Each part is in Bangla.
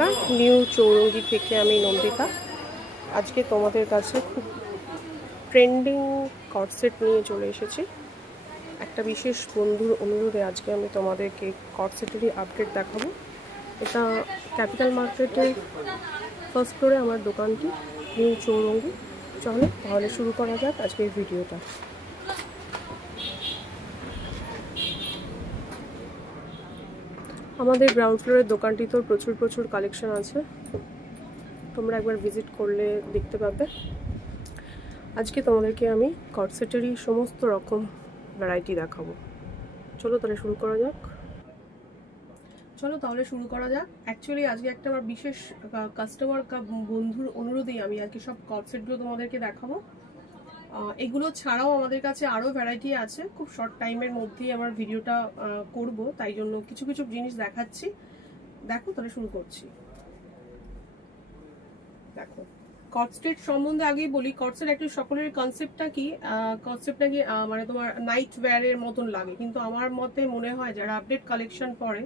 নমস্কার, নিউ চৌরঙ্গি থেকে আমি নন্দিতা। আজকে তোমাদের কাছে খুব ট্রেন্ডিং কর্ডসেট নিয়ে চলে এসেছি। একটা বিশেষ বন্ধুর অনুরোধে আজকে আমি তোমাদেরকে কর্ডসেটেরই আপডেট দেখাবো। এটা ক্যাপিটাল মার্কেটের ফার্স্ট ফ্লোরে আমার দোকানটি, নিউ চৌরঙ্গি। চলো তাহলে শুরু করা যাক আজকের ভিডিওটা। আমাদের গ্রাউন্ড ফ্লোরের দোকানটি তো প্রচুর কালেকশন আছে, তোমরা একবার ভিজিট করলে দেখতে পাবে। আজকে তোমাদেরকে আমি কর্ডসেটেরই সমস্ত রকম ভ্যারাইটি দেখাবো। চলো তাহলে শুরু করা যাক। অ্যাকচুয়ালি আজকে একটা আমার বিশেষ কাস্টমার বন্ধুর অনুরোধেই আমি আজকে সব কর্ডসেটগুলো তোমাদেরকে দেখাবো। এগুলো ছাড়াও আমাদের কাছে আরও ভ্যারাইটি আছে। খুব শর্ট টাইমের মধ্যেই আমার ভিডিওটা করব, তাই জন্য কিছু জিনিস দেখাচ্ছি। দেখো তাহলে শুরু করছি। দেখো, কর্ডসেট সম্বন্ধে আগেই বলি। কর্ডসেট অ্যাকচুয়ালি সকলের কনসেপ্টটা কি, মানে তোমার নাইট ওয়্যারের মতন লাগে, কিন্তু আমার মতে মনে হয় যারা আপডেট কালেকশন পরে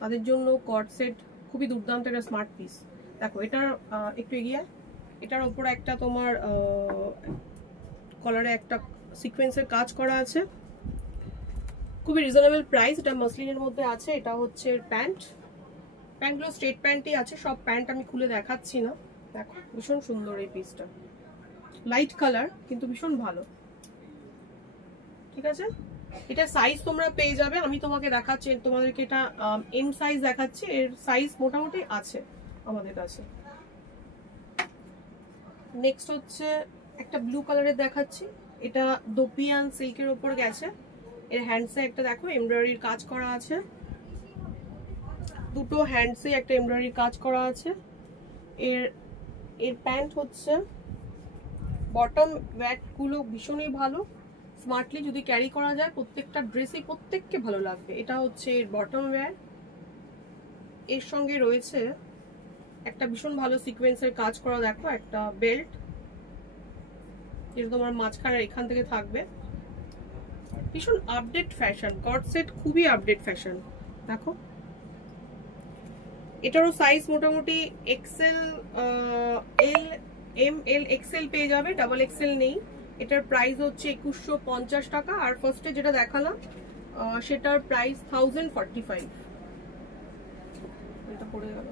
তাদের জন্য কর্ডসেট খুবই দুর্দান্ত একটা স্মার্ট পিস। দেখো, এটার একটু এগিয়ে, এটার ওপরে একটা তোমার কলারে একটা সিকোয়েন্সের কাজ করা আছে, খুবই রিজনেবল প্রাইস। এটা মাসলিনের মধ্যে আছে। এটা হচ্ছে প্যান্টগুলো স্ট্রেট প্যান্টই আছে, সব প্যান্ট আমি খুলে দেখাচ্ছি না। দেখো, ভীষণ সুন্দর এই পিসটা, লাইট কালার কিন্তু ভীষণ ভালো। ঠিক আছে, এটা সাইজ তোমরা পেয়ে যাবে। আমি তোমাকে দেখাচ্ছি, তোমাদেরকে এটা এম সাইজ দেখাচ্ছি। এর সাইজ মোটামুটি আছে আমাদের কাছে। নেক্সট হচ্ছে একটা ব্লু কালারের দেখাচ্ছি। এটা দোপিয়ান সিল্কের ওপর গেছে। এর হ্যান্ডসে একটা দেখো এমব্রয়ডারির কাজ করা আছে, দুটো হ্যান্ডসে একটা এমব্রয়ডারির কাজ করা আছে। এর প্যান্ট হচ্ছে, বটম ওয়্যারগুলো ভীষণই ভালো, স্মার্টলি যদি ক্যারি করা যায় প্রত্যেকটা ড্রেসই প্রত্যেককে ভালো লাগবে। এটা হচ্ছে এর বটম ওয়্যার। এর সঙ্গে রয়েছে একটা ভীষণ ভালো সিকোয়েন্সের কাজ করা, দেখো একটা বেল্ট, যেটা তোমার মাঝখানে এখান থেকে থাকবে। ভীষণ আপডেট ফ্যাশন, কর্ডসেট খুবই আপডেট ফ্যাশন। দেখো, এটারও সাইজ মোটামুটি এক্সেল, এম এল এক্সেল পেয়ে যাবে, ডাবল এক্সেল নেই। এটার প্রাইস হচ্ছে 2150 টাকা। আর ফার্স্টে যেটা দেখালাম সেটার প্রাইস 1045। এটা পড়ে গেল।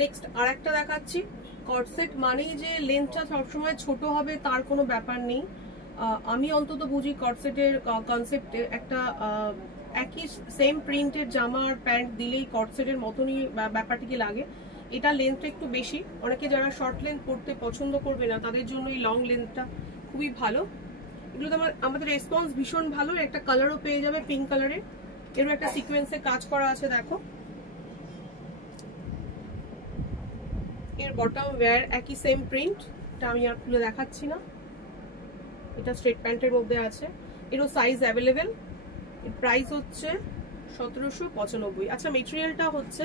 নেক্সট আর একটা দেখাচ্ছি। কর্ডসেট মানেই যে লেন্থটা সবসময় ছোট হবে তার কোনো ব্যাপার নেই। আমি অন্তত বুঝি কর্ডসেটের কনসেপ্টে একটা একই সেম প্রিন্টের জামা আর প্যান্ট দিলেই কর্ডসেটের মতনই ব্যাপারটিকে লাগে। এটা লেন্থটা একটু বেশি, অনেকে যারা শর্ট লেন্থ পরতে পছন্দ করবে না তাদের জন্য এই লং লেন্থটা খুবই ভালো। এগুলোতে আমাদের রেসপন্স ভীষণ ভালো। একটা কালারও পেয়ে যাবে পিঙ্ক কালারের, এরও একটা সিকোয়েন্সে কাজ করা আছে। দেখো, এর বটম ওয়্যার একই সেম প্রিন্ট, এটা আমি আর খুলে দেখাচ্ছি না। এটা স্ট্রেট প্যান্টের মধ্যে আছে, এরও সাইজ অ্যাভেলেবেল। এর প্রাইস হচ্ছে 1795। আচ্ছা, মেটেরিয়ালটা হচ্ছে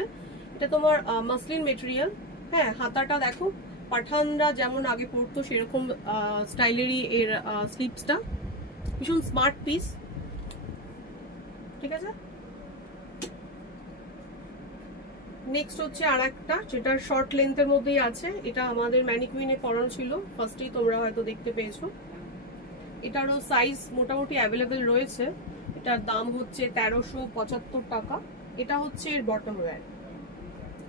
এটা তোমার মাসলিন মেটেরিয়াল। হ্যাঁ, হাতাটা দেখো পাঠানরা যেমন আগে পরতো সেরকম স্টাইলেরই এর স্লিভসটা, ভীষণ স্মার্ট পিস। ঠিক আছে, নেক্সট হচ্ছে আর একটা, যেটা শর্ট লেন্থের মধ্যেই আছে। এটা আমাদের ম্যানিকুইনে পরানো ছিল, ফার্স্টেই তোমরা হয়তো দেখতে পেয়েছো। এটারও সাইজ মোটামুটি অ্যাভেলেবেল রয়েছে। এটার দাম হচ্ছে 1375 টাকা। এটা হচ্ছে এর বটম ওয়্যার,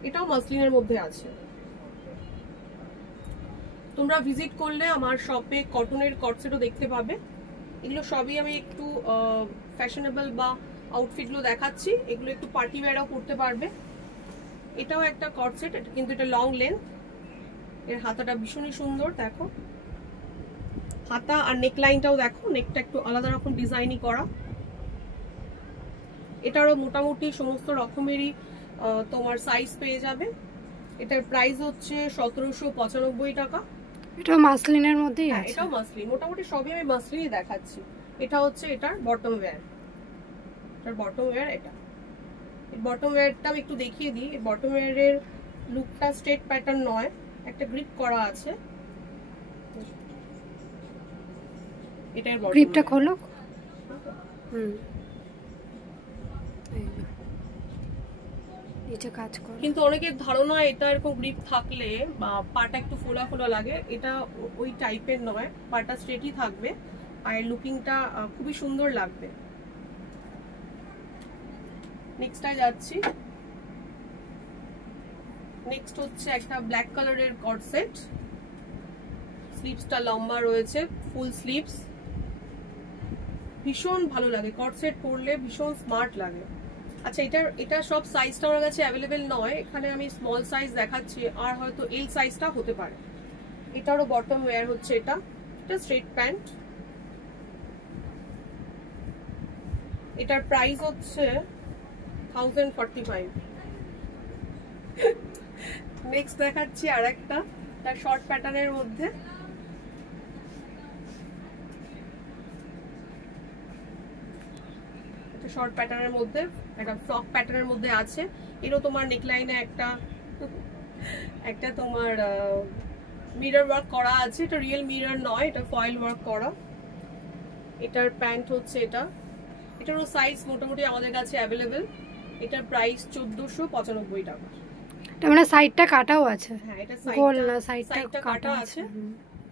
এটাও মাসলিনের মধ্যে আছে। তোমরা ভিজিট করলে আমার শপে কটনের কর্ডসেটও দেখতে পাবে। এগুলো সবই আমি একটু ফ্যাশনেবল বা আউটফিটগুলো দেখাচ্ছি, এগুলো একটু পার্টি ওয়্যারও করতে পারবে। এটাও একটা কর্ডসেট, কিন্তু এটা লং লেন্থ। এর হাতাটা ভীষণই সুন্দর, দেখো হাতা আর নেক লাইনটাও দেখো, নেকটা একটু আলাদা রকম ডিজাইনই করা। এটারও মোটামুটি সমস্ত রকমেরই তোমার সাইজ পেয়ে যাবে। এটার প্রাইস হচ্ছে 1795 টাকা। এটা মাসলিনের মধ্যেই আছে। এটাও মাসলিন, মোটামুটি সবই আমি মাসলিনই দেখাচ্ছি। এটা হচ্ছে এটার বটম ওয়্যার, এটার বটম ওয়্যার। এটা বটম ওয়্যারটা আমি একটু দেখিয়ে দিই। বটম ওয়্যারের লুকটা স্ট্রেট প্যাটার্ন নয়, একটা গ্রিপ করা আছে। এটার গ্রিপটা খোলো। নিচে কাজ করে, কিন্তু অনেকের ধারণা এটা এরকম গ্রিপ থাকলে বা পাটা একটু ফোলা ফোলা লাগে, এটা ওই টাইপের নয়, পাটা স্ট্রেটই থাকবে আর লুকিংটা খুবই সুন্দর লাগবে। নেক্সটটায় যাচ্ছি। নেক্সট হচ্ছে একটা ব্ল্যাক কালারের কর্ড সেট, স্লিভসটা লম্বা রয়েছে, ফুল স্লিভস, ভীষণ ভালো লাগে কর্ড সেট পরলে, ভীষণ স্মার্ট লাগে। আচ্ছা, এটা সব সাইজটা আমার কাছে অ্যাভেলেবেল নয়, এখানে আমি স্মল সাইজ দেখাচ্ছি, আর হয়তো এল সাইজটা হতে পারে। এটারও বটম ওয়্যার হচ্ছে, এটা স্ট্রেট প্যান্ট। এটার প্রাইস হচ্ছে 1045। নেক্সট দেখাচ্ছি আর একটা, তার শর্ট প্যাটার্নের মধ্যে। শর্ট প্যাটার্নের মধ্যে, একটা ফ্রক প্যাটার্নের মধ্যে আছে। এরও তোমার নেকলাইনে একটা তোমার মিরর ওয়ার্ক করা আছে, এটা রিয়েল মিরর নয়, এটা ফয়েল ওয়ার্ক করা। এটার প্যান্ট হচ্ছে এটারও সাইজ মোটামুটি আমাদের কাছে অ্যাভেলেবেল। এটার প্রাইস 1495 টাকা। মানে সাইডটা কাটাও আছে। হ্যাঁ, এটা সাইডটা কাটা আছে,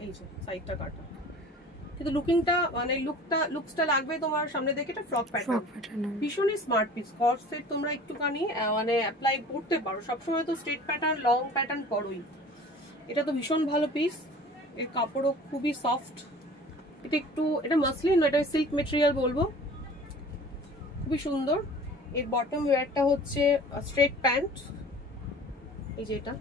এই যে সাইডটা কাটা, কিন্তু লুকিংটা মানে লুকসটা লাগবে তোমার সামনে দেখে। এটা ফ্রক প্যাটার্ন, ভীষণই স্মার্ট পিস। কর্ড সেট তোমরা একটুখানি মানে অ্যাপ্লাই করতে পারো, সবসময় তো স্ট্রেট প্যাটার্ন লং প্যাটার্ন পরোই। এটা তো ভীষণ ভালো পিস, এর কাপড়ও খুবই সফট। এটা মাসলিন, এটা সিল্ক মেটেরিয়াল বলবো, খুবই সুন্দর। এর বটম ওয়্যারটা হচ্ছে স্ট্রেট প্যান্ট, এই যে এটা।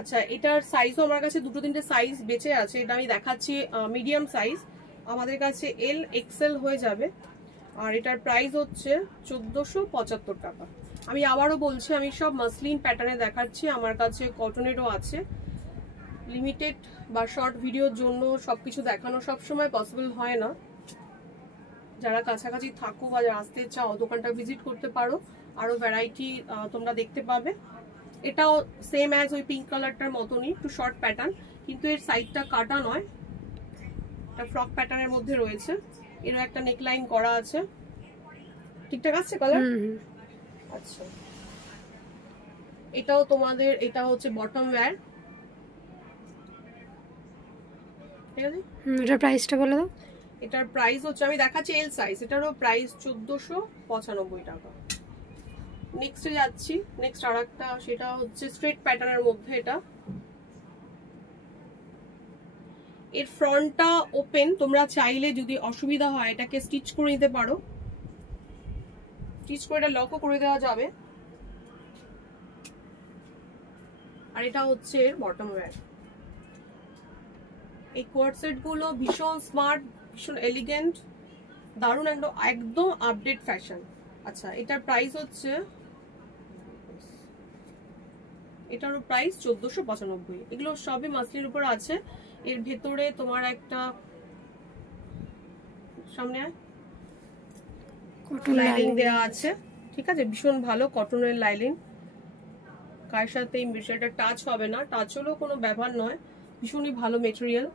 আচ্ছা, এটার সাইজও আমার কাছে দুটো তিনটে সাইজ বেঁচে আছে, এটা আমি দেখাচ্ছি মিডিয়াম সাইজ, আমাদের কাছে এল এক্সেল হয়ে যাবে। আর এটার প্রাইস হচ্ছে 1475 টাকা। আমি আবারও বলছি, আমি সব মাসলিন প্যাটার্নে দেখাচ্ছি, আমার কাছে কটনেরও আছে। লিমিটেড বা শর্ট ভিডিওর জন্য সবকিছু দেখানো সবসময় পসিবল হয় না। যারা কাছাকাছি থাকো বা যারা আসতে চাও, দোকানটা ভিজিট করতে পারো, আরো ভ্যারাইটি তোমরা দেখতে পাবে। এটাও সেম অ্যাজ ওই পিঙ্ক কালারটার মতনই, একটু শর্ট প্যাটার্ন, কিন্তু এর সাইডটা কাটা নয়, এটা ফ্রক প্যাটার্নের মধ্যে রয়েছে। এরও একটা নেকলাইন করা আছে, ঠিকঠাক আছে কালার? আচ্ছা, এটাও তোমাদের, এটা হচ্ছে বটম ওয়্যার, ঠিক আছে। এটার প্রাইসটা বলে দাও। এটার প্রাইস হচ্ছে, আমি দেখাচ্ছি এল সাইজ, এটারও প্রাইস 1495 টাকা। নেক্সটে যাচ্ছি। নেক্সট আর একটা, সেটা হচ্ছে স্ট্রেট প্যাটার্নের মধ্যে। এর ফ্রন্টটা ওপেন, তোমরা চাইলে যদি অসুবিধা হয় এটাকে স্টিচ করে নিতে পারো, স্টিচ করে এটা লকও করে দেওয়া যাবে। আর এটা হচ্ছে এর বটম ওয়্যার। এই কোয়ার্ড সেট গুলো ভীষণ স্মার্ট, ভীষণ এলিগেন্ট, দারুণ, একদম আপডেট ফ্যাশন। আচ্ছা, এটার প্রাইস হচ্ছে, এটারও প্রাইস 1495। এগুলো সবই মাসলিনের উপর আছে। এর ভেতরে তোমার একটা সামনে লাইনিং দেওয়া আছে, ঠিক আছে, ভীষণ ভালো কটনের লাইনিং। কার সাথে এই বিষয়টা টাচ হবে না, টাচ হলেও কোনো ব্যাপার নয়, ভীষণই ভালো মেটেরিয়াল।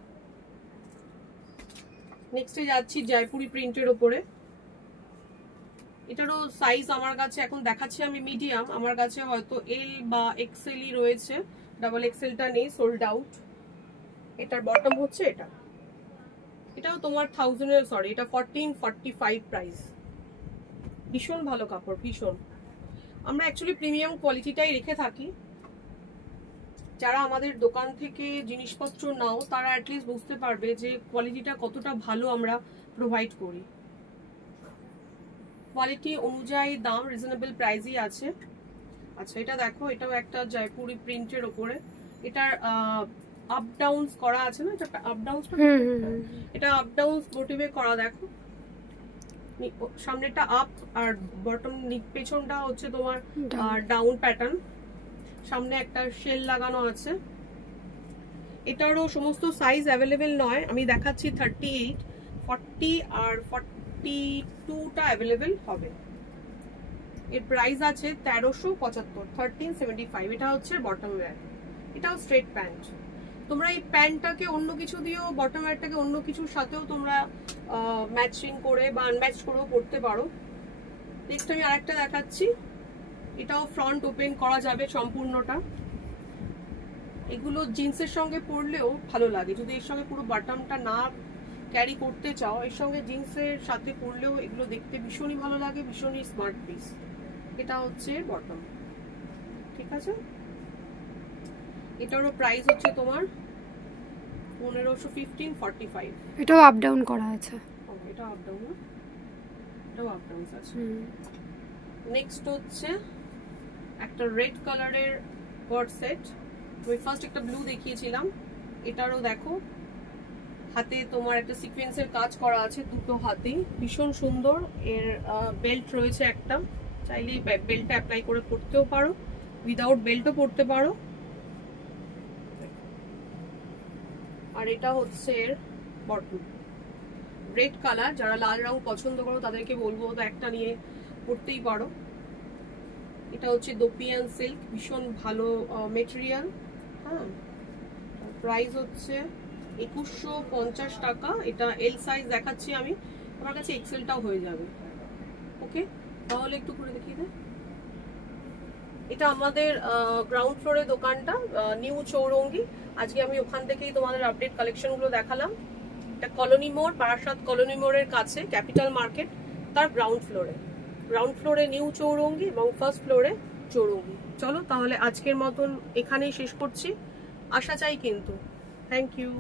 নেক্সটে যাচ্ছি জয়পুরি প্রিন্টের ওপরে। এটারও সাইজ আমার কাছে এখন দেখাচ্ছি আমি মিডিয়াম, আমার কাছে হয়তো এল বা এক্সেলই রয়েছে, ডাবল এক্সেলটা নেই, সোল্ড আউট। এটার বটম হচ্ছে এটাও তোমার 1445 প্রাইস। ভীষণ ভালো কাপড়, ভীষণ। আমরা অ্যাকচুয়ালি প্রিমিয়াম কোয়ালিটিটাই রেখে থাকি। যারা আমাদের দোকান থেকে জিনিসপত্র নাও, তারা অ্যাটলিস্ট বুঝতে পারবে যে কোয়ালিটিটা কতটা ভালো আমরা প্রোভাইড করি। কোয়ালিটি অনুযায়ী দাম রিজনেবল প্রাইসই আছে। আচ্ছা, এটা দেখো, এটাও একটা জয়পুরি প্রিন্টের ওপরে। এটার আপ ডাউন করা আছে না, এটা আপ ডাউন, এটা আপ ডাউন মোটিভে করা। দেখো, সামনেটা আপ আর বটম, পেছনটা হচ্ছে তোমার ডাউন প্যাটার্ন। সামনে একটা শেল লাগানো আছে। এটারও সমস্ত সাইজ অ্যাভেলেবেল নয়, আমি দেখাচ্ছি 38, 40 আর 42টা অ্যাভেলেবেল হবে। এর প্রাইস আছে 1375, 1375। এটা হচ্ছে বটম ওয়্যার, এটাও স্ট্রেট প্যান্ট। তোমরা এই প্যান্টটাকে অন্য কিছু দিয়েও, বটম ওয়্যারটাকে অন্য কিছুর সাথেও তোমরা ম্যাচিং করে বা আনম্যাচ করেও পরতে পারো। নেক্সট আমি আরেকটা দেখাচ্ছি, এটাও ফ্রন্ট ওপেন করা যাবে সম্পূর্ণটা। এগুলো জিন্সের সঙ্গে পরলেও ভালো লাগে, যদি এর সঙ্গে পুরো বাটনটা না ক্যারি করতে চাও, এর সঙ্গে জিন্সের সাথে পরলেও এগুলো দেখতে ভীষণই ভালো লাগে, ভীষণই স্মার্ট পিস। এটা হচ্ছে বটম, ঠিক আছে। এটারও প্রাইস হচ্ছে তোমার 1545। এটাও আপ ডাউন করা আছে। এটা আপ ডাউন, না এটাও আপ ডাউন আছে। নেক্সট হচ্ছে একটা রেড কালারের গড সেট। আমি ফার্স্ট একটা ব্লু দেখিয়েছিলাম, এটারও দেখো হাতে তোমার একটা সিকোয়েন্সের কাজ করা আছে, দুটো হাতেই ভীষণ সুন্দর। এর বেল্ট রয়েছে একটা, চাইলেই বেল্টটা অ্যাপ্লাই করে পরতেও পারো, উইদাউট বেল্টও পরতে পারো। আর এটা হচ্ছে এর বটম, রেড কালার। যারা লাল রং পছন্দ করো তাদেরকে বলবো তো একটা নিয়ে পরতেই পারো। এটা হচ্ছে দোপিয়ান সিল্ক, ভীষণ ভালো মেটেরিয়াল। হ্যাঁ, প্রাইস হচ্ছে 2150 টাকা। এটা এল সাইজ দেখাচ্ছি আমি, আমার কাছে এক্সেলটাও হয়ে যাবে। ওকে, তাহলে একটু করে দেখিয়ে দে। এটা আমাদের গ্রাউন্ড ফ্লোরে দোকানটা, নিউ চৌরঙ্গি। আজকে আমি ওখান থেকেই তোমাদের আপডেট কালেকশনগুলো দেখালাম। এটা কলোনি মোড়, বারাসাত কলোনি মোড়ের কাছে ক্যাপিটাল মার্কেট, তার গ্রাউন্ড ফ্লোরে নিউ চৌরঙ্গি এবং ফার্স্ট ফ্লোরে চৌরঙ্গি। চলো তাহলে আজকের মতন এখানেই শেষ করছি, আশা চাই কিন্তু। Thank you.